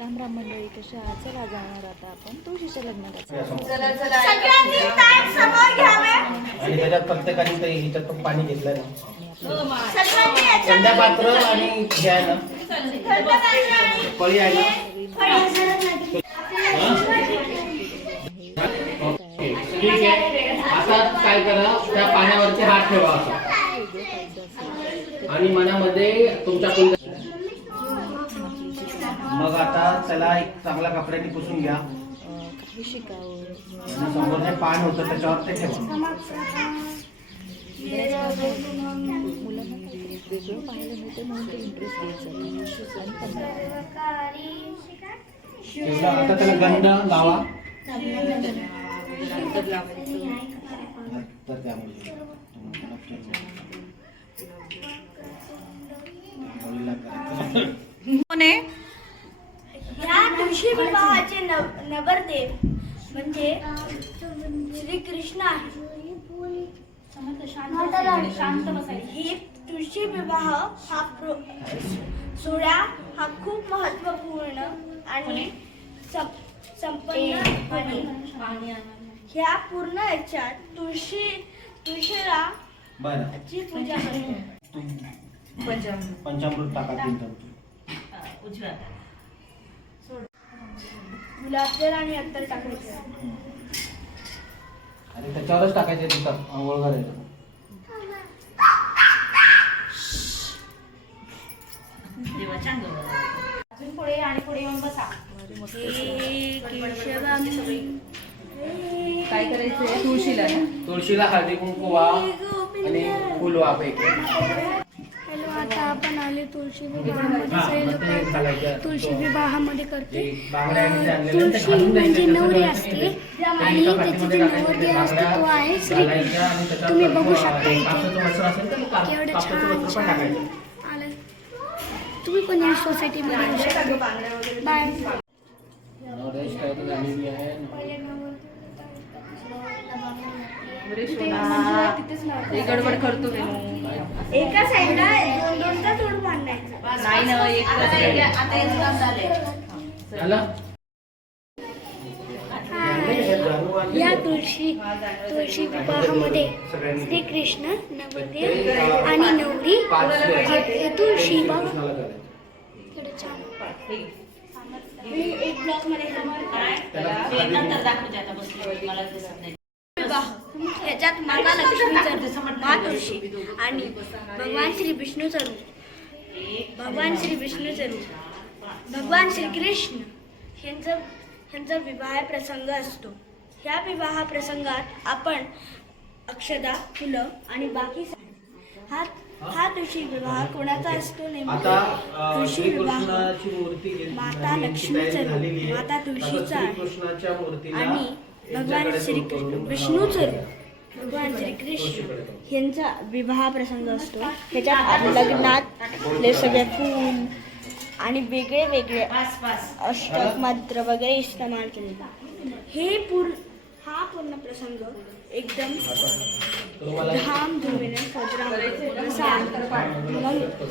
राम राम मंडळी कशा? चला जाणार आता आपण. तुळशीच्या लग्नाला सगळ्यांनी ताट समोर घ्यावे. आणि त्याच्यात ह्याच्यात पण पाणी घेतलं ना. पात्र आणि हे आहे ना? पळी आहे ना? ठीक आहे. आता काय करा त्या पाण्यावरती हात ठेवा. असा आणि मनामध्ये तुमच्या कुल मग आता त्याला एक चांगल्या कपड्याने पुसून घ्या. काही शिकावं आणि समोर जे पान होतं त्याच्यावर ते ठेवा. मुलांना काहीतरी वेगळं पाहायला मिळतं म्हणून ते इंटरेस्ट देत जातात आणि पंधरा तेवढं आता त्याला गंध लावा तर त्यामुळे मुलीला करायचं. ह्या तुळशी विवाहाचे नव- नवरदेव श्री कृष्ण आहे ही तुळशी विवाह हा प्रो- सोहळा हा खूप महत्त्वपूर्ण आणि सं- संपन्न आणि ह्या पूर्ण याच्यात तुळशी तुळशीला बरं. ची पूजा करतो. पंचामृत. टाका तीन चमचे गुलाबजल आणि अत्तर टाकायचं आणि त्याच्यावरच टाकायचे तिथं आंघोळ करायचं काय करायचंय? तुळशीला. तुळशीला हळदी कुंकू आणि फुल वा पैकी. आले तुळशी विवाहामध्ये. तुळशी विवाहामध्ये करते. तुळशी म्हणजे नवरी. असते आणि त्याची जी नवरदेव असते तो आहे श्रीकृष्ण तुम्ही बघू शकता इथे. कापसाचं छान छान. आलं. तुम्ही पण या सोसायटीमध्ये येऊ शकता. बाय. नवऱ्या स्टाईल हे गडबड करतो. एका साईडला दोन नाही ना एक? या तुळशी तुळशी विवाहामध्ये श्रीकृष्ण नवरदेव आणि नवरी तुळशी एक ब्लॉकमध्ये ह्याच्यात माता लक्ष्मीचं रूप मा तुळशी आणि भगवान श्री विष्णूचं रूप भगवान श्री विष्णूचं रूप भगवान श्री कृष्ण ह्यांचं ह्यांचा विवाह प्रसंग असतो. ह्या विवाह प्रसंगात आपण अक्षदा फुलं आणि बाकी हा हा तुळशी विवाह कोणाचा असतो नेमका? तुळशी विवाह श्रीकृष्णाची मूर्ती घेतली- माता यांची लक्ष्मीचं. माता तुळशीचं आणि भगवान श्रीकृष्ण करून, विष्णूचं भगवान श्रीकृष्ण. ह्यांचा विवाह प्रसंग असतो ह्याच्यात लग्नात सगळे फूल आणि वेगळे वेगळे अष्टक मंत्र वगैरे इस्तेमाल केले. हे पूर्ण हा पूर्ण प्रसंग एकदम तुम्हाला धामधुमीने साजरा होतो.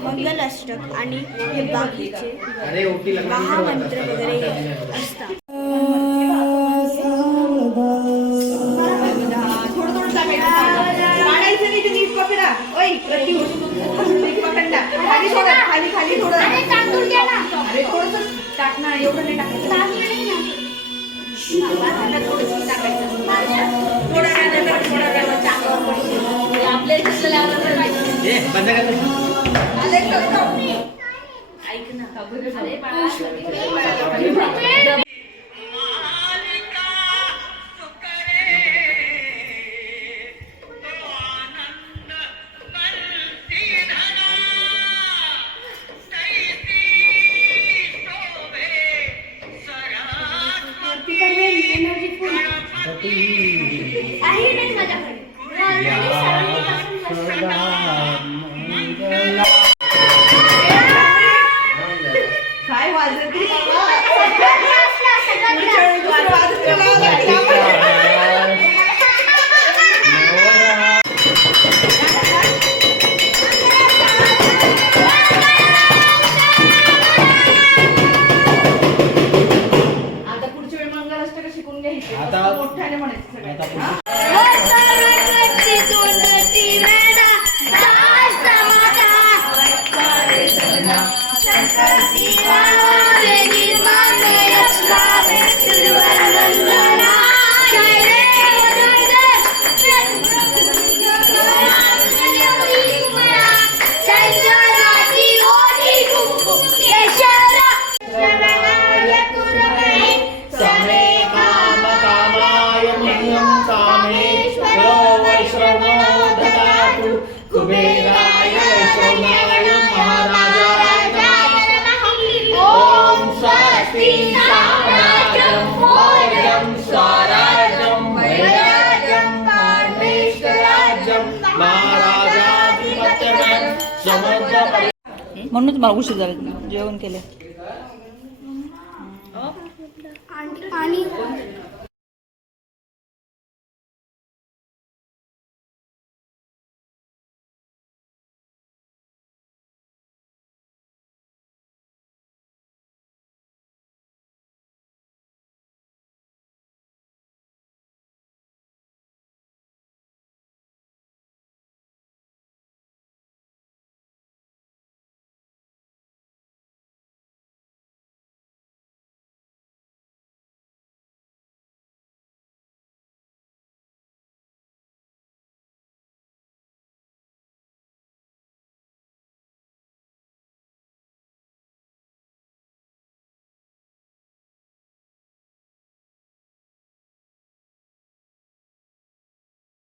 मंगल अष्टक आणि हे बाकीचे अरे ओटी लग्नाची महामंत्र वगैरे असतात गट्टी पकडला खाली खाली खाली थोडं. अरे थोडस टाक ना एवढं नाही टाकायचं. थोडंसं टाकायचं थोडा वेळ थोडा वेळ चांगलं. आपल्या लावलं तर. ऐक ना अरे वैश्रवो ददातु कुबेराय महाराजाय ॐ स्वस्ति साम्राज्यं भोजं स्वराज्यं वैराज्यं परमेश्वराज्यं महाराजाधिपत्यं म्हणूनच मला उशीर झाला जेवण केलं. आणि